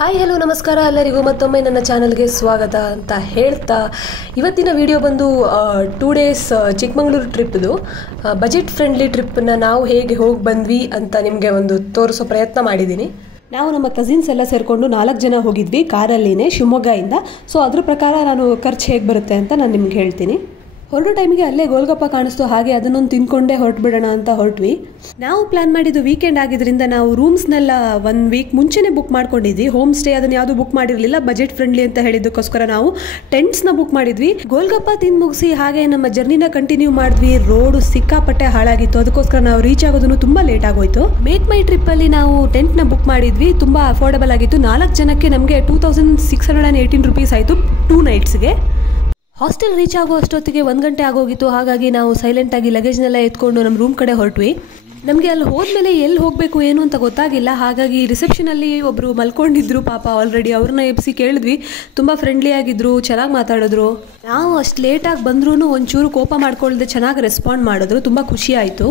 Hi hello ನಮಸ್ಕಾರ ಎಲ್ಲರಿಗೂ ಮತ್ತೊಮ್ಮೆ ನನ್ನ ಚಾನಲ್ಗೆ ಸ್ವಾಗತ ಅಂತ ಹೇಳ್ತಾ ಇವತ್ತಿನ ವಿಡಿಯೋ ಬಂದು 2 ಡೇಸ್ ಚಿಕ್ಕಮಗಳೂರು ಟ್ರಿಪ್ದು ಬಜೆಟ್ ಫ್ರೆಂಡ್ಲಿ ಟ್ರಿಪ್ಪನ್ನು ನಾವು ಹೇಗೆ ಹೋಗಿ ಬಂದ್ವಿ ಅಂತ ನಿಮಗೆ ಒಂದು ತೋರಿಸೋ ಪ್ರಯತ್ನ ಮಾಡಿದ್ದೀನಿ. ನಾವು ನಮ್ಮ ಕಸಿನ್ಸ್ ಎಲ್ಲ ಸೇರಿಕೊಂಡು 4 ಜನ ಹೋಗಿದ್ವಿ ಕಾರಲ್ಲಿನೇ ಶಿವಮೊಗ್ಗದಿಂದ. ಸೊ ಅದ್ರ ಪ್ರಕಾರ ನಾನು ಖರ್ಚು ಹೇಗೆ ಬರುತ್ತೆ ಅಂತ ನಾನು ನಿಮ್ಗೆ ಹೇಳ್ತೀನಿ. ಹೊರಡೋ ಟೈಮಿಗೆ ಅಲ್ಲೇ ಗೋಲ್ಗಪ್ಪ ಕಾಣಿಸ್ತು, ಹಾಗೆ ಅದನ್ನೊಂದು ತಿನ್ಕೊಂಡೇ ಹೊರಟ್ಬಿಡೋಣ ಅಂತ ಹೊರಟ್ವಿ. ನಾವು ಪ್ಲಾನ್ ಮಾಡಿದ್ದು ವೀಕೆಂಡ್ ಆಗಿದ್ರಿಂದ ನಾವು ರೂಮ್ಸ್ನೆಲ್ಲ 1 ವೀಕ್ ಮುಂಚೆನೇ ಬುಕ್ ಮಾಡ್ಕೊಂಡಿದ್ವಿ. ಹೋಮ್ ಸ್ಟೇ ಅದನ್ನು ಯಾವುದು ಬುಕ್ ಮಾಡಿರಲಿಲ್ಲ, ಬಜೆಟ್ ಫ್ರೆಂಡ್ಲಿ ಅಂತ ಹೇಳಿದ್ದಕ್ಕೋಸ್ಕರ ನಾವು ಟೆಂಟ್ಸ್ನ ಬುಕ್ ಮಾಡಿದ್ವಿ. ಗೋಲ್ಗಪ್ಪ ತಿಂದು ಮುಗಿಸಿ ಹಾಗೆ ನಮ್ಮ ಜರ್ನಿನ ಕಂಟಿನ್ಯೂ ಮಾಡಿದ್ವಿ. ರೋಡು ಸಿಕ್ಕಾಪಟ್ಟೆ ಹಾಳಾಗಿತ್ತು, ಅದಕ್ಕೋಸ್ಕರ ನಾವು ರೀಚ್ ಆಗೋದನ್ನು ತುಂಬ ಲೇಟ್ ಆಗೋಯ್ತು. ಮೇಕ್ ಮೈ ಟ್ರಿಪ್ಪಲ್ಲಿ ನಾವು ಟೆಂಟ್ನ ಬುಕ್ ಮಾಡಿದ್ವಿ, ತುಂಬ ಅಫೋರ್ಡಬಲ್ ಆಗಿತ್ತು. 4 ಜನಕ್ಕೆ ನಮಗೆ 2618 ರೂಪೀಸ್ ಆಯಿತು 2 ನೈಟ್ಸ್ಗೆ. ಹಾಸ್ಟೆಲ್ ರೀಚ್ ಆಗೋ ಅಷ್ಟೊತ್ತಿಗೆ 1 ಗಂಟೆ ಆಗೋಗಿತ್ತು. ಹಾಗಾಗಿ ನಾವು ಸೈಲೆಂಟಾಗಿ ಲಗೇಜ್ನೆಲ್ಲ ಎತ್ಕೊಂಡು ನಮ್ಮ ರೂಮ್ ಕಡೆ ಹೊರಟ್ವಿ. ನಮಗೆ ಅಲ್ಲಿ ಹೋದ್ಮೇಲೆ ಎಲ್ಲಿ ಹೋಗಬೇಕು ಏನು ಅಂತ ಗೊತ್ತಾಗಿಲ್ಲ. ಹಾಗಾಗಿ ರಿಸೆಪ್ಷನಲ್ಲಿ ಒಬ್ಬರು ಮಲ್ಕೊಂಡಿದ್ರು ಪಾಪ ಆಲ್ರೆಡಿ. ಅವ್ರನ್ನ ಎಬ್ಸಿ ಕೇಳಿದ್ವಿ, ತುಂಬ ಫ್ರೆಂಡ್ಲಿ ಆಗಿದ್ರು, ಚೆನ್ನಾಗಿ ಮಾತಾಡಿದ್ರು. ನಾವು ಅಷ್ಟು ಲೇಟಾಗಿ ಬಂದ್ರೂ ಒಂಚೂರು ಕೋಪ ಮಾಡ್ಕೊಳ್ಳದೆ ಚೆನ್ನಾಗಿ ರೆಸ್ಪಾಂಡ್ ಮಾಡಿದ್ರು, ತುಂಬ ಖುಷಿ ಆಯಿತು.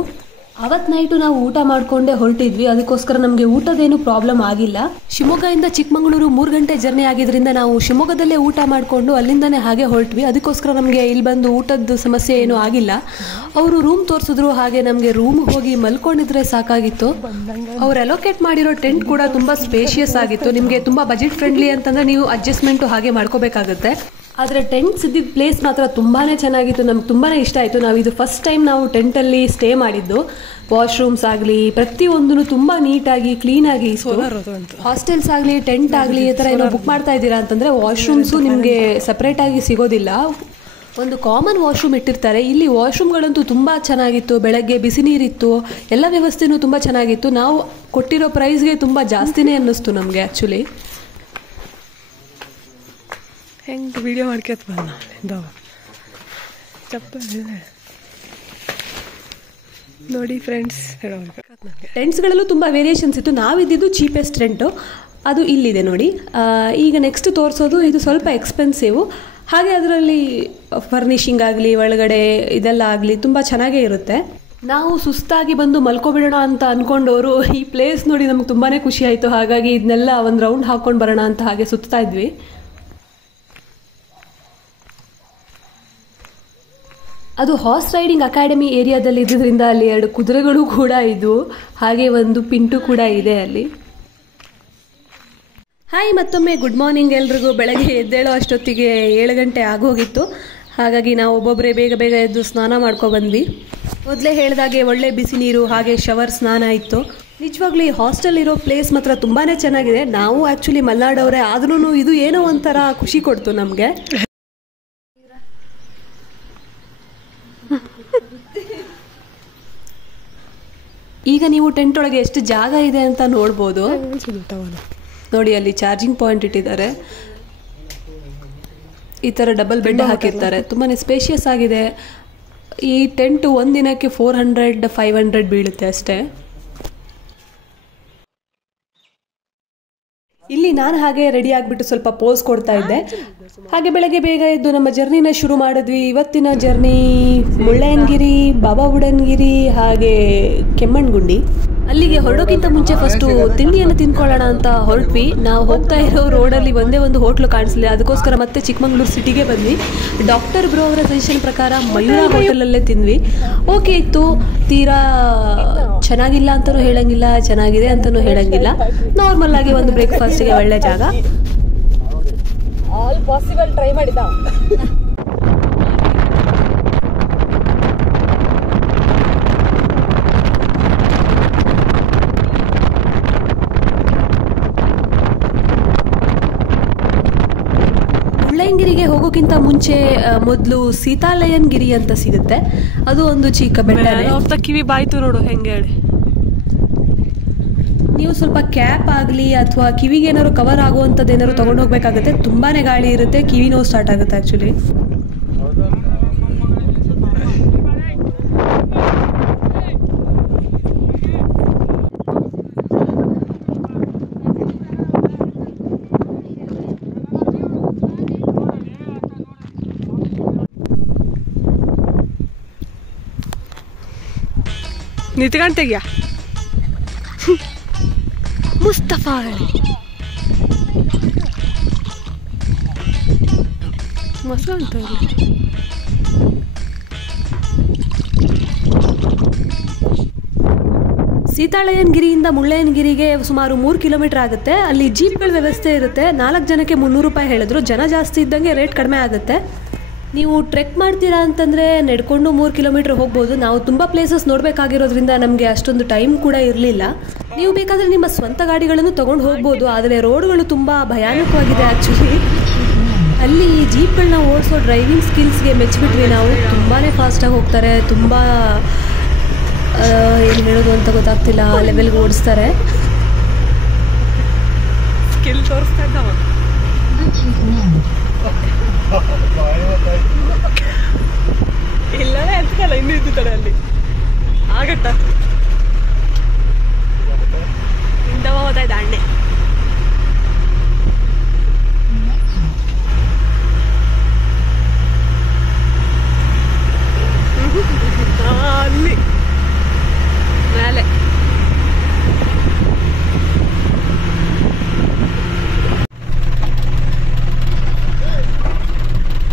ಅವತ್ತು ನೈಟು ನಾವು ಊಟ ಮಾಡಿಕೊಂಡೇ ಹೊರಟಿದ್ವಿ, ಅದಕ್ಕೋಸ್ಕರ ನಮಗೆ ಊಟದೇನು ಪ್ರಾಬ್ಲಮ್ ಆಗಿಲ್ಲ. ಶಿವಮೊಗ್ಗದಿಂದ ಚಿಕ್ಕಮಗಳೂರು 3 ಗಂಟೆ ಜರ್ನಿ ಆಗಿದ್ದರಿಂದ ನಾವು ಶಿವಮೊಗ್ಗದಲ್ಲೇ ಊಟ ಮಾಡಿಕೊಂಡು ಅಲ್ಲಿಂದನೇ ಹಾಗೆ ಹೊರಟ್ವಿ. ಅದಕ್ಕೋಸ್ಕರ ನಮಗೆ ಇಲ್ಲಿ ಬಂದು ಊಟದ ಸಮಸ್ಯೆ ಏನೂ ಆಗಿಲ್ಲ. ಅವರು ರೂಮ್ ತೋರಿಸಿದ್ರು, ಹಾಗೆ ನಮಗೆ ರೂಮ್ಗೆ ಹೋಗಿ ಮಲ್ಕೊಂಡಿದ್ರೆ ಸಾಕಾಗಿತ್ತು. ಅವ್ರು ಅಲೋಕೇಟ್ ಮಾಡಿರೋ ಟೆಂಟ್ ಕೂಡ ತುಂಬ ಸ್ಪೇಷಿಯಸ್ ಆಗಿತ್ತು. ನಿಮಗೆ ತುಂಬ ಬಜೆಟ್ ಫ್ರೆಂಡ್ಲಿ ಅಂತಂದರೆ ನೀವು ಅಡ್ಜಸ್ಟ್ಮೆಂಟು ಹಾಗೆ ಮಾಡ್ಕೋಬೇಕಾಗುತ್ತೆ. ಆದರೆ ಟೆಂಟ್ಸ್ ಇದ್ದಿದ್ದ ಪ್ಲೇಸ್ ಮಾತ್ರ ತುಂಬಾ ಚೆನ್ನಾಗಿತ್ತು, ನಮ್ಗೆ ತುಂಬಾ ಇಷ್ಟ ಆಯಿತು. ನಾವು ಇದು ಫಸ್ಟ್ ಟೈಮ್ ನಾವು ಟೆಂಟಲ್ಲಿ ಸ್ಟೇ ಮಾಡಿದ್ದು. ವಾಶ್ರೂಮ್ಸ್ ಆಗಲಿ ಪ್ರತಿಯೊಂದೂ ತುಂಬ ನೀಟಾಗಿ ಕ್ಲೀನಾಗಿ ಇತ್ತು. ಹಾಸ್ಟೆಲ್ಸ್ ಆಗಲಿ ಟೆಂಟ್ ಆಗಲಿ ಈ ಥರ ಏನೋ ಬುಕ್ ಮಾಡ್ತಾ ಇದ್ದೀರಾ ಅಂತಂದರೆ ವಾಶ್ರೂಮ್ಸು ನಿಮಗೆ ಸಪ್ರೇಟಾಗಿ ಸಿಗೋದಿಲ್ಲ, ಒಂದು ಕಾಮನ್ ವಾಶ್ರೂಮ್ ಇಟ್ಟಿರ್ತಾರೆ. ಇಲ್ಲಿ ವಾಶ್ರೂಮ್ಗಳಂತೂ ತುಂಬ ಚೆನ್ನಾಗಿತ್ತು, ಬೆಳಗ್ಗೆ ಬಿಸಿ ನೀರಿತ್ತು, ಎಲ್ಲ ವ್ಯವಸ್ಥೆನೂ ತುಂಬ ಚೆನ್ನಾಗಿತ್ತು. ನಾವು ಕೊಟ್ಟಿರೋ ಪ್ರೈಸ್ಗೆ ತುಂಬ ಜಾಸ್ತಿನೇ ಅನ್ನಿಸ್ತು ನಮಗೆ ಆ್ಯಕ್ಚುಲಿ. ಹೆಂಗೆ ವಿಡಿಯೋ ಮಾಡ್ಕೊತ ಬಂದ ನೋಡಿ ಫ್ರೆಂಡ್ಸ್. ಟೆಂಟ್ಸ್ಗಳಲ್ಲೂ ತುಂಬ ವೇರಿಯೇಷನ್ಸ್ ಇತ್ತು. ನಾವಿದ್ದಿದ್ದು ಚೀಪೆಸ್ಟ್ ಟೆಂಟು, ಅದು ಇಲ್ಲಿದೆ ನೋಡಿ. ಈಗ ನೆಕ್ಸ್ಟ್ ತೋರಿಸೋದು ಇದು ಸ್ವಲ್ಪ ಎಕ್ಸ್ಪೆನ್ಸಿವ್. ಹಾಗೆ ಅದರಲ್ಲಿ ಫರ್ನಿಷಿಂಗ್ ಆಗಲಿ ಒಳಗಡೆ ಇದೆಲ್ಲ ಆಗಲಿ ತುಂಬ ಚೆನ್ನಾಗೇ ಇರುತ್ತೆ. ನಾವು ಸುಸ್ತಾಗಿ ಬಂದು ಮಲ್ಕೊಬಿಡೋಣ ಅಂತ ಅಂದ್ಕೊಂಡವರು ಈ ಪ್ಲೇಸ್ ನೋಡಿ ನಮ್ಗೆ ತುಂಬಾ ಖುಷಿ ಆಯಿತು. ಹಾಗಾಗಿ ಇದನ್ನೆಲ್ಲ ಒಂದು ರೌಂಡ್ ಹಾಕ್ಕೊಂಡು ಬರೋಣ ಅಂತ ಹಾಗೆ ಸುತ್ತಾ ಇದ್ವಿ. ಅದು ಹಾರ್ಸ್ ರೈಡಿಂಗ್ ಅಕಾಡೆಮಿ ಏರಿಯಾದಲ್ಲಿ ಇದ್ದಿದ್ದರಿಂದ ಅಲ್ಲಿ 2 ಕುದುರೆಗಳು ಕೂಡ ಇದ್ವು, ಹಾಗೆ ಒಂದು ಪಿಂಟು ಕೂಡ ಇದೆ ಅಲ್ಲಿ. ಹಾಯ್, ಮತ್ತೊಮ್ಮೆ ಗುಡ್ ಮಾರ್ನಿಂಗ್ ಎಲ್ರಿಗೂ. ಬೆಳಗ್ಗೆ ಎದ್ದೇಳೋ ಅಷ್ಟೊತ್ತಿಗೆ 7 ಗಂಟೆ ಆಗೋಗಿತ್ತು. ಹಾಗಾಗಿ ನಾವು ಒಬ್ಬೊಬ್ಬರೇ ಬೇಗ ಬೇಗ ಎದ್ದು ಸ್ನಾನ ಮಾಡ್ಕೊಬಂದ್ವಿ. ಮೊದಲೇ ಹೇಳಿದಾಗೆ ಒಳ್ಳೆ ಬಿಸಿ ನೀರು ಹಾಗೆ ಶವರ್ ಸ್ನಾನ ಇತ್ತು. ನಿಜವಾಗ್ಲೂ ಈ ಹಾಸ್ಟೆಲ್ ಇರೋ ಪ್ಲೇಸ್ ಮಾತ್ರ ತುಂಬಾ ಚೆನ್ನಾಗಿದೆ. ನಾವು ಆ್ಯಕ್ಚುಲಿ ಮಲ್ನಾಡವ್ರೆ, ಆದ್ರೂ ಇದು ಏನೋ ಒಂಥರ ಖುಷಿ ಕೊಡ್ತು ನಮಗೆ. ಈಗ ನೀವು ಟೆಂಟ್ ಒಳಗೆ ಎಷ್ಟು ಜಾಗ ಇದೆ ಅಂತ ನೋಡ್ಬೋದು. ನೋಡಿ ಅಲ್ಲಿ ಚಾರ್ಜಿಂಗ್ ಪಾಯಿಂಟ್ ಇಟ್ಟಿದ್ದಾರೆ, ಈ ಥರ ಡಬಲ್ ಬೆಡ್ ಹಾಕಿರ್ತಾರೆ, ತುಂಬಾ ಸ್ಪೇಷಿಯಸ್ ಆಗಿದೆ. ಈ ಟೆಂಟ್ ಒಂದಿನಕ್ಕೆ 400-500 ಬೀಳುತ್ತೆ ಅಷ್ಟೇ. ಇಲ್ಲಿ ನಾನು ಹಾಗೆ ರೆಡಿ ಆಗಿಬಿಟ್ಟು ಸ್ವಲ್ಪ ಪೋಸ್ ಕೊಡ್ತಾ ಇದ್ದೆ. ಹಾಗೆ ಬೆಳಗ್ಗೆ ಬೇಗ ಎದ್ದು ನಮ್ಮ ಜರ್ನಿನ ಶುರು ಮಾಡಿದ್ವಿ. ಇವತ್ತಿನ ಜರ್ನಿ ಮುಳ್ಳಯ್ಯನಗಿರಿ, ಬಾಬಾ ಬುಡನ್ಗಿರಿ ಹಾಗೆ ಕೆಮ್ಮಣ್ಗುಂಡಿ. ಅಲ್ಲಿಗೆ ಹೊರಡೋಕ್ಕಿಂತ ಮುಂಚೆ ಫಸ್ಟು ತಿಂಡಿಯನ್ನು ತಿನ್ಕೊಳ್ಳೋಣ ಅಂತ ಹೊರಟ್ವಿ. ನಾವು ಹೋಗ್ತಾ ಇರೋ ರೋಡಲ್ಲಿ ಒಂದೇ ಒಂದು ಹೋಟ್ಲು ಕಾಣಿಸಲಿಲ್ಲ, ಅದಕ್ಕೋಸ್ಕರ ಮತ್ತೆ ಚಿಕ್ಕಮಗಳೂರು ಸಿಟಿಗೆ ಬಂದ್ವಿ. ಡಾಕ್ಟರ್ ಬ್ರೋ ಅವರ ಸಜೆಷನ್ ಪ್ರಕಾರ ಮಯೂರ ಹೋಟೆಲಲ್ಲೇ ತಿಂದ್ವಿ. ಓಕೆ ಇತ್ತು, ತೀರಾ ಚೆನ್ನಾಗಿಲ್ಲ ಅಂತಲೂ ಹೇಳಂಗಿಲ್ಲ, ಚೆನ್ನಾಗಿದೆ ಅಂತಲೂ ಹೇಳಂಗಿಲ್ಲ. ನಾರ್ಮಲ್ ಆಗಿ ಒಂದು ಬ್ರೇಕ್ಫಾಸ್ಟ್ಗೆ ಒಳ್ಳೆ ಜಾಗ. ಆಲ್ ಪಾಸಿಬಲ್ ಟ್ರೈ ಮಾಡಿದ. ಮುಳ್ಳಯ್ಯನಗಿರಿಗೆ ಹೋಗೋಕ್ಕಿಂತ ಮುಂಚೆ ಮೊದಲು ಸೀತಾಲಯನಗಿರಿ ಅಂತ ಸಿಗುತ್ತೆ, ಅದು ಒಂದು ಚಿಕ್ಕ ಬೆಟ್ಟ. ಕಿವಿ ಬಾಯ್ತು ನೋಡು ಹೆಂಗೆ ಹೇಳಿ. ನೀವು ಸ್ವಲ್ಪ ಕ್ಯಾಪ್ ಆಗಲಿ ಅಥವಾ ಕಿವಿಗೆ ಏನಾದ್ರು ಕವರ್ ಆಗುವಂಥದ್ದು ಏನಾದ್ರು ತೊಗೊಂಡು ಹೋಗ್ಬೇಕಾಗುತ್ತೆ. ತುಂಬಾ ಗಾಳಿ ಇರುತ್ತೆ, ಕಿವಿ ನೋವು ಸ್ಟಾರ್ಟ್ ಆಗುತ್ತೆ ಆ್ಯಕ್ಚುಲಿ. ನಿಂತ್ಕೊಂಡ್ ತೆಗಿಯ ಮುಸ್ತಫಾ ಮಸ್ತ್ ಉಂಟು ಇಲ್ಲಿ. ಸೀತಾಳಯ್ಯನಗಿರಿಯಿಂದ ಮುಳ್ಳಯ್ಯನಗಿರಿಗೆ ಸುಮಾರು 3 ಕಿಲೋಮೀಟರ್ ಆಗುತ್ತೆ. ಅಲ್ಲಿ ಜೀಪ್ಗಳ ವ್ಯವಸ್ಥೆ ಇರುತ್ತೆ. 4 ಜನಕ್ಕೆ 300 ರೂಪಾಯಿ ಹೇಳಿದ್ರು. ಜನ ಜಾಸ್ತಿ ಇದ್ದಂಗೆ ರೇಟ್ ಕಡಿಮೆ ಆಗುತ್ತೆ. ನೀವು ಟ್ರೆಕ್ ಮಾಡ್ತೀರಾ ಅಂತಂದರೆ ನಡ್ಕೊಂಡು 3 ಕಿಲೋಮೀಟರ್ ಹೋಗ್ಬೋದು. ನಾವು ತುಂಬ ಪ್ಲೇಸಸ್ ನೋಡಬೇಕಾಗಿರೋದ್ರಿಂದ ನಮಗೆ ಅಷ್ಟೊಂದು ಟೈಮ್ ಕೂಡ ಇರಲಿಲ್ಲ. ನೀವು ಬೇಕಾದರೆ ನಿಮ್ಮ ಸ್ವಂತ ಗಾಡಿಗಳನ್ನು ತೊಗೊಂಡು ಹೋಗ್ಬೋದು. ಆದರೆ ರೋಡ್ಗಳು ತುಂಬ ಭಯಾನಕವಾಗಿದೆ ಆ್ಯಕ್ಚುಲಿ. ಅಲ್ಲಿ ಜೀಪ್ಗಳನ್ನ ಓಡಿಸೋ ಡ್ರೈವಿಂಗ್ ಸ್ಕಿಲ್ಸ್ಗೆ ಮೆಚ್ಚಿಬಿಟ್ವಿ ನಾವು. ತುಂಬಾ ಫಾಸ್ಟಾಗಿ ಹೋಗ್ತಾರೆ, ತುಂಬ ಏನು ಹೇಳೋದು ಅಂತ ಗೊತ್ತಾಗ್ತಿಲ್ಲ, ಆ ಲೆವೆಲ್ಗೆ ಓಡಿಸ್ತಾರೆ. ಸ್ಕಿಲ್ ತೋರಿಸ್ತಾ ಇದ್ದಾವ. ಇಲ್ಲವೇ ಅನ್ಸಲ್ಲ, ಇನ್ನೂ ಇದ್ದುತ್ತಾಳೆ ಅಲ್ಲಿ. ಆಗಟ್ಟ ಇಂದವ ಹೋದಾಯ್ತು ಅಣ್ಣೆ. ಅಲ್ಲಿ மேலே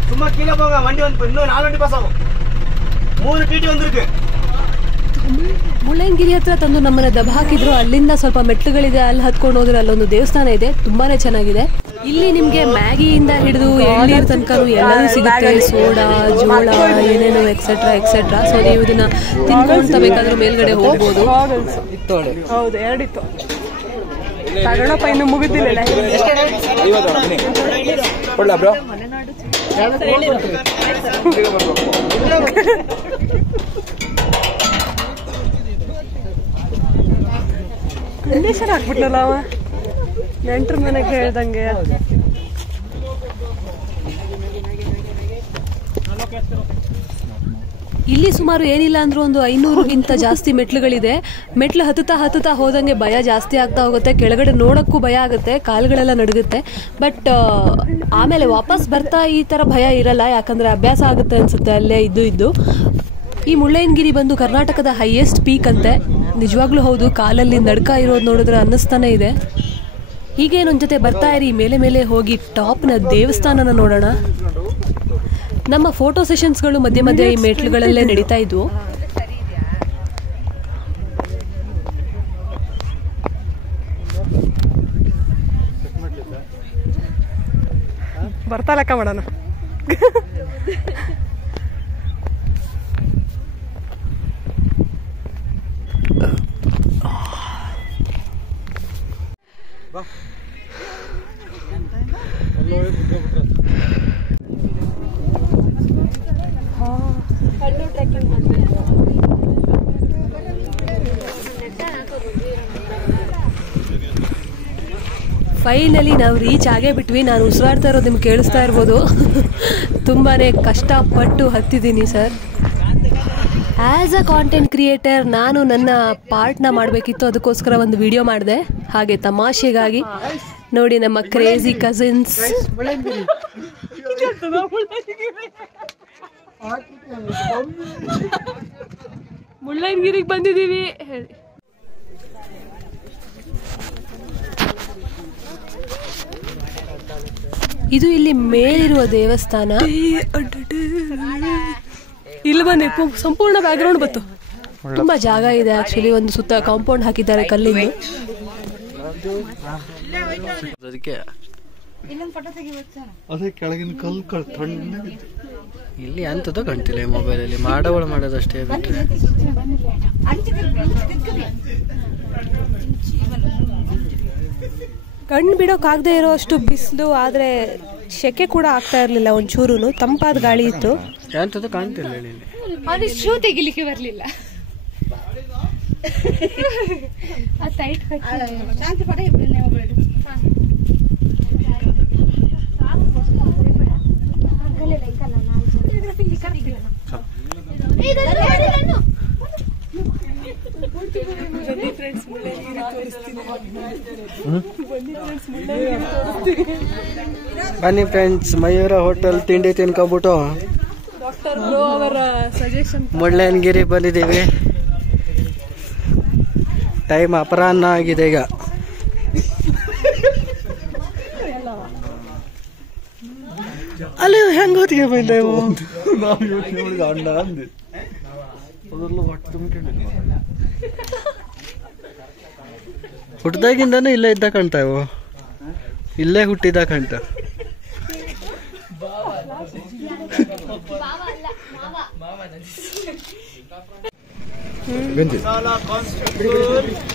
சும்மா கீழே போங்க. வண்டி வந்து இன்னும் 4 வண்டி பாஸ் ஆகும். 3 ಟಿಟಿ வந்திருக்கு. ಮುಳ್ಳಯ್ಯನಗಿರಿ ಹತ್ರ ತಂದು ನಮ್ಮನ್ನ ದಬ ಹಾಕಿದ್ರು. ಅಲ್ಲಿಂದ ಸ್ವಲ್ಪ ಮೆಟ್ಲುಗಳಿದೆ, ಅಲ್ಲಿ ಹತ್ಕೊಂಡು ಹೋದ್ರೆ ಅಲ್ಲೊಂದು ದೇವಸ್ಥಾನ ಇದೆ, ತುಂಬಾನೇ ಚೆನ್ನಾಗಿದೆ. ಇಲ್ಲಿ ನಿಮ್ಗೆ ಮ್ಯಾಗಿಯಿಂದ ಹಿಡಿದು ಎಳ್ನೀರ್ ತನಕನೂ ಎಲ್ಲವೂ ಸಿಗುತ್ತೆ. ಸೋಡಾ, ಜೋಳ, ಏನೇನು ಎಕ್ಸೆಟ್ರಾ ಎಕ್ಸೆಟ್ರಾ. ಸೊ ನೀವು ಇದನ್ನ ತಿನ್ಕೊಂತ ಬೇಕಾದ್ರೂ ಮೇಲ್ಗಡೆ ಹೋಗ್ಬೋದು. ಹೌದು, 2 ಇತ್ತು. ತಗೊಂಡಪ್ಪ, ಇನ್ನು ಮುಗಿದಿಲ್ಲ. ಕಂಡೀಷನ್ ಹಾಕ್ಬಿಟ್ನಲ್ಲ ಅವ, ನೆಂಟ್ರ ಮನೆಗೆ ಹೇಳ್ದಂಗೆ. ಇಲ್ಲಿ ಸುಮಾರು ಏನಿಲ್ಲ ಅಂದ್ರೂ ಒಂದು 500ಗಿಂತ ಜಾಸ್ತಿ ಮೆಟ್ಲುಗಳಿದೆ. ಮೆಟ್ಲು ಹತ್ತುತ್ತಾ ಹೋದಂಗೆ ಭಯ ಜಾಸ್ತಿ ಆಗ್ತಾ ಹೋಗುತ್ತೆ. ಕೆಳಗಡೆ ನೋಡೋಕ್ಕೂ ಭಯ ಆಗುತ್ತೆ, ಕಾಲುಗಳೆಲ್ಲ ನಡುಗುತ್ತೆ. ಬಟ್ ಆಮೇಲೆ ವಾಪಸ್ ಬರ್ತಾ ಈ ಥರ ಭಯ ಇರಲ್ಲ, ಯಾಕಂದರೆ ಅಭ್ಯಾಸ ಆಗುತ್ತೆ ಅನಿಸುತ್ತೆ ಅಲ್ಲೇ ಇದ್ದು. ಈ ಮುಳ್ಳಯ್ಯನಗಿರಿ ಬಂದು ಕರ್ನಾಟಕದ ಹೈಯೆಸ್ಟ್ ಪೀಕ್ ಅಂತೆ. ನಿಜವಾಗ್ಲೂ ಹೌದು, ಕಾಲಲ್ಲಿ ನಡ್ಕ ಇರೋದು ನೋಡಿದ್ರೆ ಅನ್ನಿಸ್ತಾನೆ ಇದೆ. ಹೀಗೆ ನನ್ನ ಜೊತೆ ಬರ್ತಾ ಇರಿ, ಮೇಲೆ ಹೋಗಿ ಟಾಪ್ನ ದೇವಸ್ಥಾನನ ನೋಡೋಣ. ನಮ್ಮ ಫೋಟೋ ಸೆಷನ್ಸ್ಗಳು ಮಧ್ಯೆ ಈ ಮೆಟ್ಲುಗಳಲ್ಲೇ ನಡೀತಾ ಇದ್ವು. ಬರ್ತಾ ಲೆಕ್ಕ ಮಾಡೋಣ. ಫೈನಲಿ ನಾವು ರೀಚ್ ಆಗೇ ಬಿಟ್ವಿ. ನಾನು ಉಸಿರಾಡ್ತಾ ಇರೋದು ನಿಮ್ಗೆ ಕೇಳಿಸ್ತಾ ಇರ್ಬೋದು. ತುಂಬಾ ಕಷ್ಟಪಟ್ಟು ಹತ್ತಿದ್ದೀನಿ ಸರ್. ಆ್ಯಸ್ ಅ ಕಾಂಟೆಂಟ್ ಕ್ರಿಯೇಟರ್ ನಾನು ನನ್ನ ಪಾರ್ಟ್ನ ಮಾಡಬೇಕಿತ್ತು, ಅದಕ್ಕೋಸ್ಕರ ಒಂದು ವಿಡಿಯೋ ಮಾಡಿದೆ. ಹಾಗೆ ತಮಾಷೆಗಾಗಿ ನೋಡಿ ನಮ್ಮ ಕ್ರೇಜಿ ಕಸಿನ್ಸ್. ಮುಳ್ಳಯ್ಯನಗಿರಿಗೆ ಬಂದಿದ್ದೀವಿ ಹೇಳಿ. ಇದು ಇಲ್ಲಿ ಮೇಲಿರುವ ದೇವಸ್ಥಾನ. ಇಲ್ಲಿ ಬನ್ನಿ, ಸಂಪೂರ್ಣ ಬ್ಯಾಕ್ಗ್ರೌಂಡ್ ಬಂತು. ತುಂಬಾ ಜಾಗ ಇದೆ ಆಕ್ಚುಲಿ. ಒಂದು ಸುತ್ತ ಕಾಂಪೌಂಡ್ ಹಾಕಿದ್ದಾರೆ ಕಲ್ಲಿಂದು. ಅದೇ ಕೆಳಗಿನ ಕಲ್ಲು ಇಲ್ಲಿ ಅಂತದ್ದು ಕಾಣ್ತಿಲ್ಲ ಮೊಬೈಲಲ್ಲಿ. ಮಾಡೋದಷ್ಟೇ ಬಿಟ್ರೆ ಕಣ್ಣು ಬಿಡೋಕ್ಕಾಗದೆ ಇರೋ ಅಷ್ಟು ಬಿಸಿಲು. ಆದರೆ ಸೆಕೆ ಕೂಡ ಆಗ್ತಾ ಇರಲಿಲ್ಲ ಒಂಚೂರು. ತಂಪಾದ ಗಾಳಿ ಇತ್ತು. ಅಂತದ್ದು ಕಾಣ್ತಿಲ್ಲ ಇಲ್ಲಿ. ಅದು ಶೂ ತೆಗಿಲಿಕ್ಕೆ ಬರ್ಲಿಲ್ಲ. ಬನ್ನಿ ಫ್ರೆಂಡ್ಸ್, ಮಯೂರ ಹೋಟೆಲ್ ತಿಂಡಿ ತಿನ್ಕೊಬಿಟ್ಟು ಮುಳ್ಳಯ್ಯನಗಿರಿ ಬಂದಿದ್ದೀವಿ. ಟೈಮ್ ಅಪರಾಹ್ನ ಆಗಿದೆ ಈಗ. ಅಲ್ಲಿ ಹೆಂಗ್ ಹೊತ್ತಿಗೆ ಬಂದ ಇವು ನಾವು ಯೋಚನೆ ಮಾಡಿದ ಅಣ್ಣ ಅಂದೆ ಅದೆಲ್ಲ ಹೊಟ್ಟೆ ತುಂಬಿಕೊಂಡಿದ್ದೆ ಹುಟ್ಟಿದಾಗಿಂದಾನು ಇಲ್ಲೇ ಇದ್ದ ಕಾಣ್ತಾ ಇವು ಇಲ್ಲೇ ಹುಟ್ಟಿದ ಕಾಣ್ತ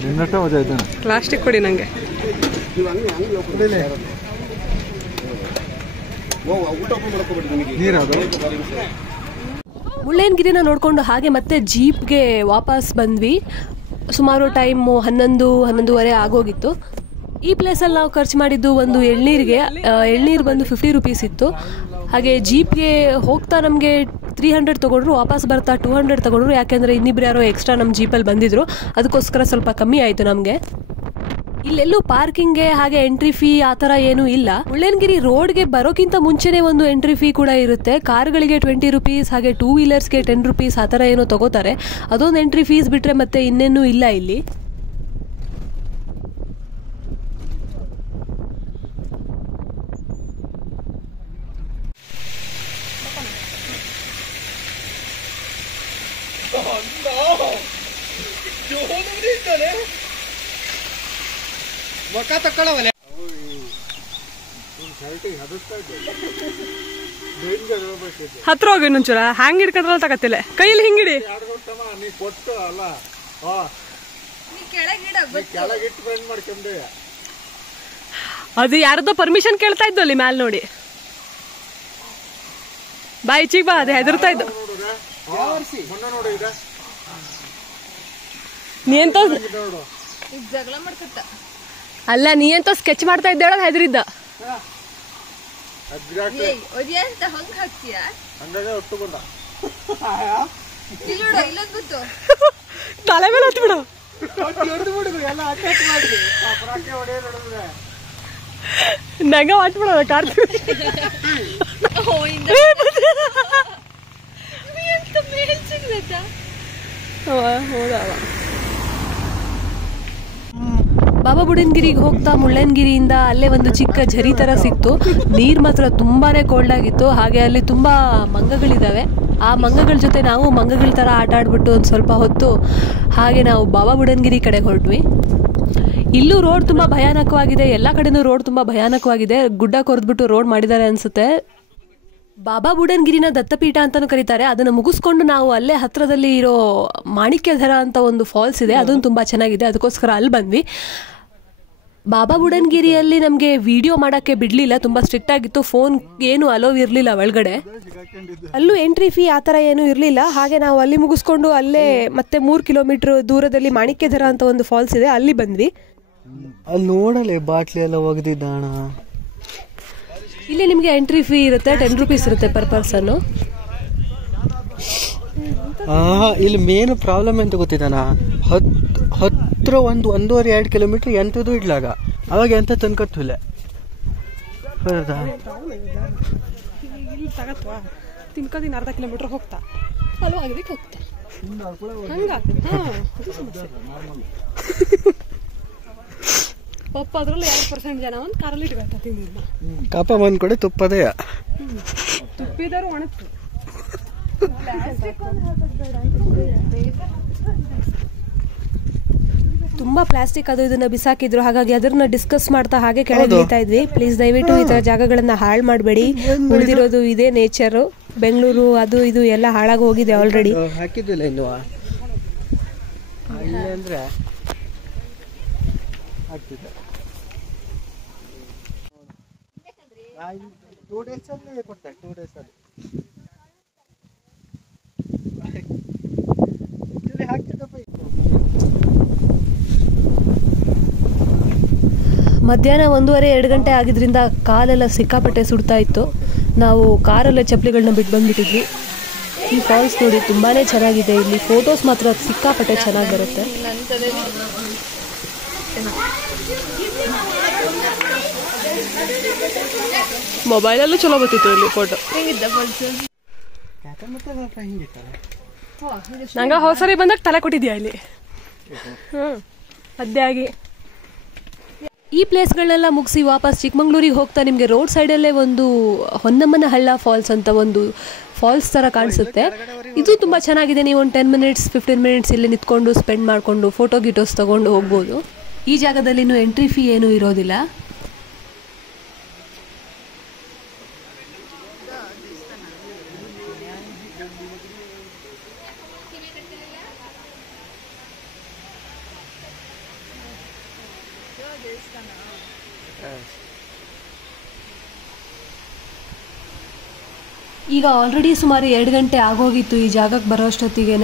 ನಿನ್ನಷ್ಟ ಮಜಾ ಆಯ್ತಾನೆ ಪ್ಲಾಸ್ಟಿಕ್ ಕೊಡಿ ನಂಗೆ ನೀರದು ಮುಳ್ಳಯ್ಯನಗಿರಿನ ನೋಡಿಕೊಂಡು ಹಾಗೆ ಮತ್ತೆ ಜೀಪ್ಗೆ ವಾಪಸ್ ಬಂದ್ವಿ. ಸುಮಾರು ಟೈಮು 11-11:30 ಆಗೋಗಿತ್ತು. ಈ ಪ್ಲೇಸಲ್ಲಿ ನಾವು ಖರ್ಚು ಮಾಡಿದ್ದು ಒಂದು ಎಳ್ನೀರು ಬಂದು 50 ರೂಪೀಸ್ ಇತ್ತು. ಹಾಗೆ ಜೀಪ್ಗೆ ಹೋಗ್ತಾ ನಮಗೆ 300 ತೊಗೊಂಡ್ರು, ವಾಪಸ್ ಬರ್ತಾ 200 ತೊಗೊಂಡ್ರು. ಯಾಕೆಂದರೆ ಇನ್ನಿಬ್ರು ಯಾರೋ ಎಕ್ಸ್ಟ್ರಾ ನಮ್ಮ ಜೀಪಲ್ಲಿ ಬಂದಿದ್ರು, ಅದಕ್ಕೋಸ್ಕರ ಸ್ವಲ್ಪ ಕಮ್ಮಿ ಆಯಿತು ನಮಗೆ. ಇಲ್ಲೆಲ್ಲೂ ಪಾರ್ಕಿಂಗ್ಗೆ ಹಾಗೆ ಎಂಟ್ರಿ ಫೀ ಆ ಥರ ಏನೂ ಇಲ್ಲ. ಮುಳ್ಳಯ್ಯನಗಿರಿ ರೋಡ್ಗೆ ಬರೋಕ್ಕಿಂತ ಮುಂಚೆನೇ ಒಂದು ಎಂಟ್ರಿ ಫೀ ಕೂಡ ಇರುತ್ತೆ. ಕಾರ್ಗಳಿಗೆ 20 ರೂಪೀಸ್, ಹಾಗೆ 2 ವೀಲರ್ಸ್ಗೆ 10 ರೂಪೀಸ್ ಆ ಥರ ಏನೋ ತಗೋತಾರೆ. ಅದೊಂದು ಎಂಟ್ರಿ ಫೀಸ್ ಬಿಟ್ಟರೆ ಮತ್ತೆ ಇನ್ನೇನೂ ಇಲ್ಲ ಇಲ್ಲಿ. ಹತ್ರ ಹೋಗಿ ಇನ್ನೊಂಚೂರ ಹ್ಯಾಂಗ್ ಹಿಡ್ಕೊಂಡ್ರಲ್ಲ ತಗತ್ತಿಲ್ಲ ಕೈಯಲ್ಲಿ ಹಿಂಗಿಡಿ. ಅದು ಯಾರದೋ ಪರ್ಮಿಷನ್ ಕೇಳ್ತಾ ಇದ್ದು ಅಲ್ಲಿ ಮ್ಯಾಲ್ ನೋಡಿ. ಬಾ ಈಚಿಗೆ ಬಾ, ಅದು ಹೆದರ್ತಾ ಇದ್ದು. ನೀ ಎಂತ ಅಲ್ಲ, ನೀ ಎಂತ ಸ್ಕೆಚ್ ಮಾಡ್ತಾ ಇದ್ದ ಹೇಳೋದು ಹೆದರಿದ್ದ. ತಲೆ ಮೇಲೆ ಹತ್ತು ಬಿಡು. ನಂಗ ಮಾಡ್ಬಿಡೋದ ಕಾರ್ತಿಕ್. ಹೌದಾ. ಬಾಬಾ ಬುಡನ್ಗಿರಿಗೆ ಹೋಗ್ತಾ ಮುಳ್ಳಯ್ಯನಗಿರಿಯಿಂದ ಅಲ್ಲೇ ಒಂದು ಚಿಕ್ಕ ಝರಿ ಥರ ಸಿಕ್ತು. ನೀರು ಮಾತ್ರ ತುಂಬಾ ಕೋಲ್ಡ್ ಆಗಿತ್ತು. ಹಾಗೆ ಅಲ್ಲಿ ತುಂಬ ಮಂಗಗಳಿದ್ದಾವೆ. ಆ ಮಂಗಗಳ ಜೊತೆ ನಾವು ಮಂಗಗಳ ಥರ ಆಟ ಆಡ್ಬಿಟ್ಟು ಒಂದು ಸ್ವಲ್ಪ ಹೊತ್ತು ಹಾಗೆ ನಾವು ಬಾಬಾ ಬುಡನ್ಗಿರಿ ಕಡೆಗೆ ಹೊರಟ್ವಿ. ಇಲ್ಲೂ ರೋಡ್ ತುಂಬ ಭಯಾನಕವಾಗಿದೆ. ಎಲ್ಲ ಕಡೆನೂ ರೋಡ್ ತುಂಬ ಭಯಾನಕವಾಗಿದೆ. ಗುಡ್ಡ ಕೊರೆದ್ಬಿಟ್ಟು ರೋಡ್ ಮಾಡಿದ್ದಾರೆ ಅನಿಸುತ್ತೆ. ಬಾಬಾ ಬುಡನ್ಗಿರಿನ ದತ್ತಪೀಠ ಅಂತಲೂ ಕರೀತಾರೆ. ಅದನ್ನು ಮುಗಿಸ್ಕೊಂಡು ನಾವು ಅಲ್ಲೇ ಹತ್ತಿರದಲ್ಲಿ ಇರೋ ಮಾಣಿಕ್ಯಧರ ಅಂತ ಒಂದು ಫಾಲ್ಸ್ ಇದೆ, ಅದೊಂದು ತುಂಬ ಚೆನ್ನಾಗಿದೆ. ಅದಕ್ಕೋಸ್ಕರ ಅಲ್ಲಿ ಬಂದ್ವಿ. ಬಾಬಾ ಬುಡನ್ಗಿರಿಯಲ್ಲಿ ನಮಗೆ ವಿಡಿಯೋ ಮಾಡೋಕ್ಕೆ ಬಿಡಲಿಲ್ಲ, ತುಂಬ ಸ್ಟ್ರಿಕ್ಟ್ ಆಗಿತ್ತು. ಫೋನ್ ಏನು ಅಲೋ ಇರಲಿಲ್ಲ ಒಳಗಡೆ. ಅಲ್ಲೂ ಎಂಟ್ರಿ ಫೀ ಆ ಥರ ಏನೂ ಇರಲಿಲ್ಲ. ಹಾಗೆ ನಾವು ಅಲ್ಲಿ ಮುಗಿಸ್ಕೊಂಡು ಅಲ್ಲೇ ಮತ್ತೆ 3 ಕಿಲೋಮೀಟ್ರ್ ದೂರದಲ್ಲಿ ಮಾಣಿಕ್ಯಧರ ಅಂತ ಒಂದು ಫಾಲ್ಸ್ ಇದೆ, ಅಲ್ಲಿ ಬಂದ್ವಿ. ಅಲ್ಲಿ ನೋಡಲೆ ಬಾಟ್ಲಿ ಎಲ್ಲ ಒಗೆದಿದ್ದಾಣ. ಇಲ್ಲಿ ನಿಮಗೆ ಎಂಟ್ರಿ ಫೀ ಇರುತ್ತೆ, 10 ರೂಪೀಸ್ ಇರುತ್ತೆ ಪರ್ ಪರ್ಸನ್. ಇಲ್ಲಿ ಮೇನ್ ಪ್ರಾಬ್ಲಮ್ ಎಂತ ಗೊತ್ತಿದ್ದಾನ, ಹತ್ರ 1-1.5-2 ಕಿಲೋಮೀಟರ್ ಎಂತದ್ದು ಇಡ್ಲಾಗ ಅವಾಗ ಎಂತ ತಂದ್ಕತ್ತಿಲ್ಲ. ಹೌದಾ, ಇಲ್ಲಿ ತಗತ್ವಾ ತಿನ್ಕೋದಿನ ಅರ್ಧ ಕಿಲೋಮೀಟರ್ ಹೋಗ್ತಾ ಅಲ್ವಾ ಹೋಗ್ತಾ ಪಪ್ಪ ಅದ್ರಲ್ಲಿ 2% ಜನ ಒಂದು ಕಾರಲ್ಲಿ ಇಟ್ಕೊಳ್ತಾ ಕಾಪ ಬಂದ್ ಕೊಡಿ ತುಪ್ಪದೇ ತುಪ್ಪಿದಾರು ಒಣಗ್ತು. ತುಂಬಾ ಪ್ಲಾಸ್ಟಿಕ್ ಅದು ಇದನ್ನ ಬಿಸಾಕಿದ್ರು. ಹಾಗಾಗಿ ಅದನ್ನ ಡಿಸ್ಕಸ್ ಮಾಡ್ತಾ ಹಾಗೆ ಕೆಳಗೆ ಇಳಿತಾ ಇದ್ವಿ. ಪ್ಲೀಸ್ ದಯವಿಟ್ಟು ಈ ತರ ಜಾಗಗಳನ್ನ ಹಾಳು ಮಾಡಬೇಡಿ. ಉಳಿದಿರೋದು ಇದೇ ನೇಚರು. ಬೆಂಗಳೂರು ಅದು ಇದು ಎಲ್ಲ ಹಾಳಾಗಿ ಹೋಗಿದೆ ಆಲ್ರೆಡಿ. ಹಾಕಿದ್ದಿಲ್ಲ ಇನ್ನು ಅಂದ್ರೆ ಹಾಕ್ತಿದ್ದೆ. 2 days ಅಲ್ಲಿ ಕೊಡ್ತಾರೆ, 2 days ಅಲ್ಲಿ ಮಧ್ಯಾಹ್ನ 1:30-2 ಗಂಟೆ ಆಗಿದ್ರಿಂದ ಕಾಲೆಲ್ಲ ಸಿಕ್ಕಾಪಟ್ಟೆ ಸುಡ್ತಾ ಇತ್ತು. ನಾವು ಕಾರಲ್ಲೇ ಚಪ್ಪಲಿಗಳನ್ನ ಬಿಟ್ಟು ಬಂದ್ಬಿಟ್ಟಿದ್ವಿ. ಈ ಫಾಲ್ಸ್ ನೋಡಿ ತುಂಬಾ ಚೆನ್ನಾಗಿದೆ. ಇಲ್ಲಿ ಫೋಟೋಸ್ ಮಾತ್ರ ಸಿಕ್ಕಾಪಟ್ಟೆ ಚೆನ್ನಾಗಿ ಬರುತ್ತೆ. ಮೊಬೈಲಲ್ಲೂ ಚಲೋ ಬರ್ತಿತ್ತು ಇಲ್ಲಿ ಫೋಟೋ. ನಂಗೆ ಹೊಸರಿ ಬಂದಾಗ ತಲೆ ಕೊಟ್ಟಿದ್ಯಾ ಇಲ್ಲಿ. ಅದೇ ಆಗಿ ಈ ಪ್ಲೇಸ್ಗಳನ್ನೆಲ್ಲ ಮುಗಿಸಿ ವಾಪಸ್ ಚಿಕ್ಕಮಂಗ್ಳೂರಿಗೆ ಹೋಗ್ತಾ ನಿಮಗೆ ರೋಡ್ ಸೈಡಲ್ಲೇ ಒಂದು ಹೊನ್ನಮ್ಮನ ಹಳ್ಳ ಫಾಲ್ಸ್ ಅಂತ ಒಂದು ಫಾಲ್ಸ್ ಥರ ಕಾಣಿಸುತ್ತೆ. ಇದು ತುಂಬ ಚೆನ್ನಾಗಿದೆ. ನೀವು ಒಂದು 10 ಮಿನಿಟ್ಸ್ 15 ಮಿನಿಟ್ಸ್ ಇಲ್ಲಿ ನಿಂತ್ಕೊಂಡು ಸ್ಪೆಂಡ್ ಮಾಡಿಕೊಂಡು ಫೋಟೋ ಗಿಟೋಸ್ ತೊಗೊಂಡು ಹೋಗ್ಬೋದು. ಈ ಜಾಗದಲ್ಲಿ ಇನ್ನೂ ಎಂಟ್ರಿ ಫೀ ಏನೂ ಇರೋದಿಲ್ಲ. ಈಗ ಆಲ್ರೆಡಿ ಸುಮಾರು 2 ಗಂಟೆ ಆಗೋಗಿತ್ತು ಈ ಜಾಗಕ್ಕೆ ಬರೋಷ್ಟೊತ್ತಿಗೆ.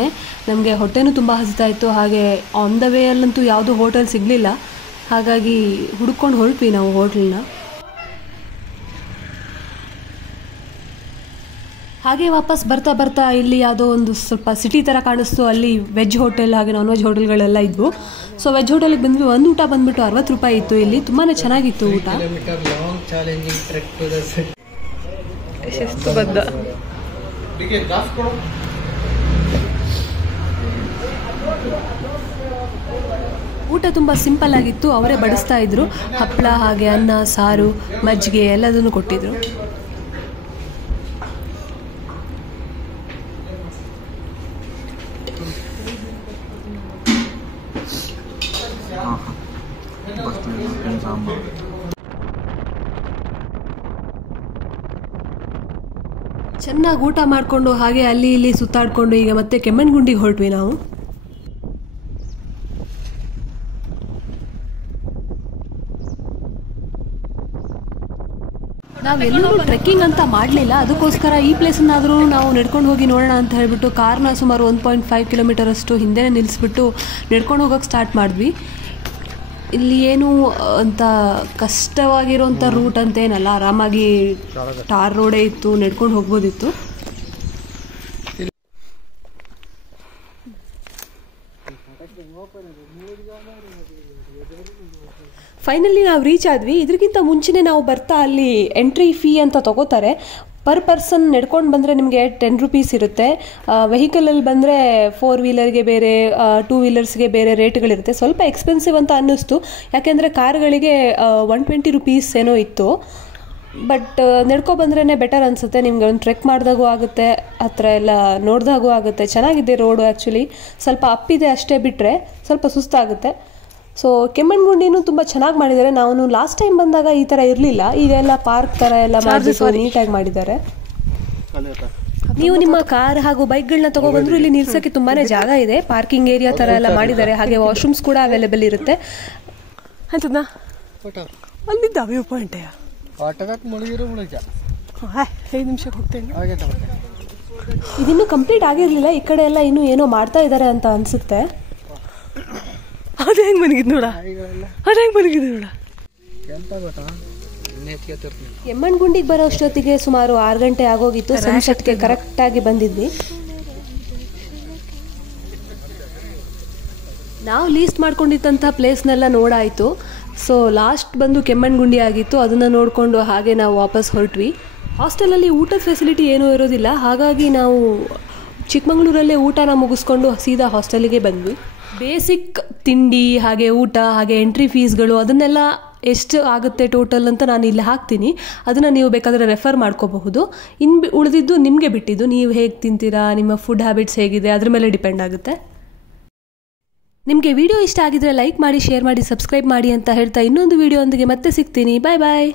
ನಮಗೆ ಹೊಟ್ಟೆನೂ ತುಂಬ ಹಸಿತಾ ಇತ್ತು. ಹಾಗೆ ಆನ್ ದ ವೇ ಅಲ್ಲಂತೂ ಯಾವುದೂ ಹೋಟೆಲ್ ಸಿಗಲಿಲ್ಲ. ಹಾಗಾಗಿ ಹುಡ್ಕೊಂಡು ಹೊರಟ್ವಿ ನಾವು ಹೋಟೆಲ್ನ. ಹಾಗೆ ವಾಪಸ್ ಬರ್ತಾ ಬರ್ತಾ ಇಲ್ಲಿ ಯಾವುದೋ ಒಂದು ಸ್ವಲ್ಪ ಸಿಟಿ ಥರ ಕಾಣಿಸ್ತು. ಅಲ್ಲಿ ವೆಜ್ ಹೋಟೆಲ್ ಹಾಗೆ ನಾನ್ ವೆಜ್ ಹೋಟೆಲ್ಗಳೆಲ್ಲ ಇದ್ವು. ಸೊ ವೆಜ್ ಹೋಟೆಲ್ಗೆ ಬಂದ್ವಿ. ಒಂದು ಊಟ ಬಂದುಬಿಟ್ಟು 60 ರೂಪಾಯಿ ಇತ್ತು. ಇಲ್ಲಿ ತುಂಬಾ ಚೆನ್ನಾಗಿತ್ತು ಊಟ. ಶಿಸ್ತುಬದ್ಧ. ಊಟ ತುಂಬ ಸಿಂಪಲ್ ಆಗಿತ್ತು. ಅವರೇ ಬಡಿಸ್ತಾ ಇದ್ರು. ಹಪ್ಪಳ ಹಾಗೆ ಅನ್ನ ಸಾರು ಮಜ್ಜಿಗೆ ಎಲ್ಲದನ್ನು ಕೊಟ್ಟಿದ್ರು. ಚೆನ್ನಾಗಿ ಊಟ ಮಾಡಿಕೊಂಡು ಹಾಗೆ ಅಲ್ಲಿ ಇಲ್ಲಿ ಸುತ್ತಾಡಿಕೊಂಡು ಈಗ ಮತ್ತೆ ಕೆಮ್ಮಣ್ಣಗುಂಡಿಗೆ ಹೊರಟ್ವಿ ನಾವು. ನಾವೆಲ್ಲೂ ಟ್ರೆಕ್ಕಿಂಗ್ ಅಂತ ಮಾಡಲಿಲ್ಲ. ಅದಕ್ಕೋಸ್ಕರ ಈ ಪ್ಲೇಸನ್ನಾದರೂ ನಾವು ನಡ್ಕೊಂಡು ಹೋಗಿ ನೋಡೋಣ ಅಂತ ಹೇಳಿಬಿಟ್ಟು ಕಾರ್ನ ಸುಮಾರು 1.5 ಕಿಲೋಮೀಟರ್ ಅಷ್ಟು ಹಿಂದೆ ನಿಲ್ಲಿಸ್ಬಿಟ್ಟು ನಡ್ಕೊಂಡು ಹೋಗೋಕ್ಕೆ ಸ್ಟಾರ್ಟ್ ಮಾಡಿದ್ವಿ. ಇಲ್ಲಿ ಏನು ಅಂತ ಕಷ್ಟವಾಗಿರೋಂಥ ರೂಟ್ ಅಂತೇನಲ್ಲ, ಆರಾಮಾಗಿ ಟಾರ್ ರೋಡೇ ಇತ್ತು, ನಡ್ಕೊಂಡು ಹೋಗ್ಬೋದಿತ್ತು. ಫೈನಲಿ ನಾವು ರೀಚ್ ಆದ್ವಿ. ಇದಕ್ಕಿಂತ ಮುಂಚೆನೇ ನಾವು ಬರ್ತಾ ಅಲ್ಲಿ ಎಂಟ್ರಿ ಫೀ ಅಂತ ತಗೋತಾರೆ. ಪರ್ ಪರ್ಸನ್ ನಡ್ಕೊಂಡು ಬಂದರೆ ನಿಮಗೆ 10 ರೂಪೀಸ್ ಇರುತ್ತೆ. ವೆಹಿಕಲಲ್ಲಿ ಬಂದರೆ 4 ವೀಲರ್ಗೆ ಬೇರೆ 2 ವೀಲರ್ಸ್ಗೆ ಬೇರೆ ರೇಟ್ಗಳಿರುತ್ತೆ. ಸ್ವಲ್ಪ ಎಕ್ಸ್ಪೆನ್ಸಿವ್ ಅಂತ ಅನ್ನಿಸ್ತು. ಯಾಕೆಂದರೆ ಕಾರ್ಗಳಿಗೆ 120 ರೂಪೀಸ್ ಏನೋ ಇತ್ತು. ಬಟ್ ನಡ್ಕೊ ಬಂದ್ರೇ ಬೆಟರ್ ಅನಿಸುತ್ತೆ. ನಿಮ್ಗೆ ಒಂದು ಟ್ರೆಕ್ ಮಾಡಿದಾಗೂ ಆಗುತ್ತೆ, ಹತ್ರ ಎಲ್ಲ ನೋಡಿದಾಗೂ ಆಗುತ್ತೆ. ಚೆನ್ನಾಗಿದೆ ರೋಡು. ಆ್ಯಕ್ಚುಲಿ ಸ್ವಲ್ಪ ಅಪ್ಪಿದೆ ಅಷ್ಟೇ, ಬಿಟ್ಟರೆ ಸ್ವಲ್ಪ ಸುಸ್ತಾಗುತ್ತೆ. ಸೊ ಕೆಮ್ಮಣ್ಣಗುಂಡಿನೂ ತುಂಬ ಚೆನ್ನಾಗಿ ಮಾಡಿದ್ದಾರೆ. ನಾವು ಲಾಸ್ಟ್ ಟೈಮ್ ಬಂದಾಗ ಈ ಥರ ಇರಲಿಲ್ಲ. ಈಗ ಎಲ್ಲ ಪಾರ್ಕ್ ಥರ ಎಲ್ಲ ಮಾಡಿಬಿಟ್ಟು ನೀಟಾಗಿ ಮಾಡಿದ್ದಾರೆ. ನೀವು ನಿಮ್ಮ ಕಾರ್ ಹಾಗೂ ಬೈಕ್ಗಳನ್ನ ತೊಗೊಬಂದ್ರು ಇಲ್ಲಿ ನಿಲ್ಸೋಕ್ಕೆ ತುಂಬಾ ಜಾಗ ಇದೆ. ಪಾರ್ಕಿಂಗ್ ಏರಿಯಾ ಥರ ಎಲ್ಲ ಮಾಡಿದ್ದಾರೆ. ಹಾಗೆ ವಾಶ್ರೂಮ್ಸ್ ಕೂಡ ಅವೈಲೇಬಲ್ ಇರುತ್ತೆ. ಅಂತದಾ ಅಲ್ಲಿದ್ದ ವ್ಯೂ ಪಾಯಿಂಟ್ 5 ನಿಮಿಷಕ್ಕೆ ಹೋಗ್ತೇನೆ. ಇದಿನ್ನೂ ಕಂಪ್ಲೀಟ್ ಆಗಿರಲಿಲ್ಲ. ಈ ಕಡೆ ಎಲ್ಲ ಇನ್ನೂ ಏನೋ ಮಾಡ್ತಾ ಇದ್ದಾರೆ ಅಂತ ಅನಿಸುತ್ತೆ. ಅದು ಹೆಂಗೆ ಮನಗಿದ್ ನೋಡ, ಅದು ಹೆಂಗೆ ಮನಗಿದ್ ನೋಡ. ಕೆಮ್ಮಣ್ಣಗುಂಡಿಗೆ ಬರೋ ಅಷ್ಟೊತ್ತಿಗೆ ಸುಮಾರು 6 ಗಂಟೆ ಆಗೋಗಿತ್ತು. ಸನ್ಸೆಟ್ಗೆ ಕರೆಕ್ಟಾಗಿ ಬಂದಿದ್ವಿ. ನಾವು ಲೀಸ್ಟ್ ಮಾಡ್ಕೊಂಡಿದ್ದಂಥ ಪ್ಲೇಸ್ನೆಲ್ಲ ನೋಡಾಯಿತು. ಸೊ ಲಾಸ್ಟ್ ಬಂದು ಕೆಮ್ಮಣ್ಣಗುಂಡಿ ಆಗಿತ್ತು. ಅದನ್ನು ನೋಡಿಕೊಂಡು ಹಾಗೆ ನಾವು ವಾಪಸ್ ಹೊರಟ್ವಿ. ಹಾಸ್ಟೆಲಲ್ಲಿ ಊಟದ ಫೆಸಿಲಿಟಿ ಏನೂ ಇರೋದಿಲ್ಲ. ಹಾಗಾಗಿ ನಾವು ಚಿಕ್ಕಮಂಗ್ಳೂರಲ್ಲೇ ಊಟನ ಮುಗಿಸ್ಕೊಂಡು ಸೀದಾ ಹಾಸ್ಟೆಲಿಗೆ ಬಂದ್ವಿ. ಬೇಸಿಕ್ ತಿಂಡಿ ಹಾಗೆ ಊಟ ಹಾಗೆ ಎಂಟ್ರಿ ಫೀಸ್ಗಳು ಅದನ್ನೆಲ್ಲ ಎಷ್ಟು ಆಗುತ್ತೆ ಟೋಟಲ್ ಅಂತ ನಾನು ಇಲ್ಲಿ ಹಾಕ್ತೀನಿ. ಅದನ್ನು ನೀವು ಬೇಕಾದರೆ ರೆಫರ್ ಮಾಡ್ಕೋಬಹುದು. ಉಳಿದಿದ್ದು ನಿಮಗೆ ಬಿಟ್ಟಿದ್ದು. ನೀವು ಹೇಗೆ ತಿಂತೀರಾ, ನಿಮ್ಮ ಫುಡ್ ಹ್ಯಾಬಿಟ್ಸ್ ಹೇಗಿದೆ ಅದ್ರ ಮೇಲೆ ಡಿಪೆಂಡ್ ಆಗುತ್ತೆ. ನಿಮಗೆ ವಿಡಿಯೋ ಇಷ್ಟ ಆಗಿದ್ರೆ ಲೈಕ್ ಮಾಡಿ, ಶೇರ್ ಮಾಡಿ, ಸಬ್ಸ್ಕ್ರೈಬ್ ಮಾಡಿ ಅಂತ ಹೇಳ್ತಾ ಇನ್ನೊಂದು ವಿಡಿಯೋ ಒಂದಿಗೆ ಮತ್ತೆ ಸಿಗ್ತೀನಿ. ಬಾಯ್ ಬಾಯ್.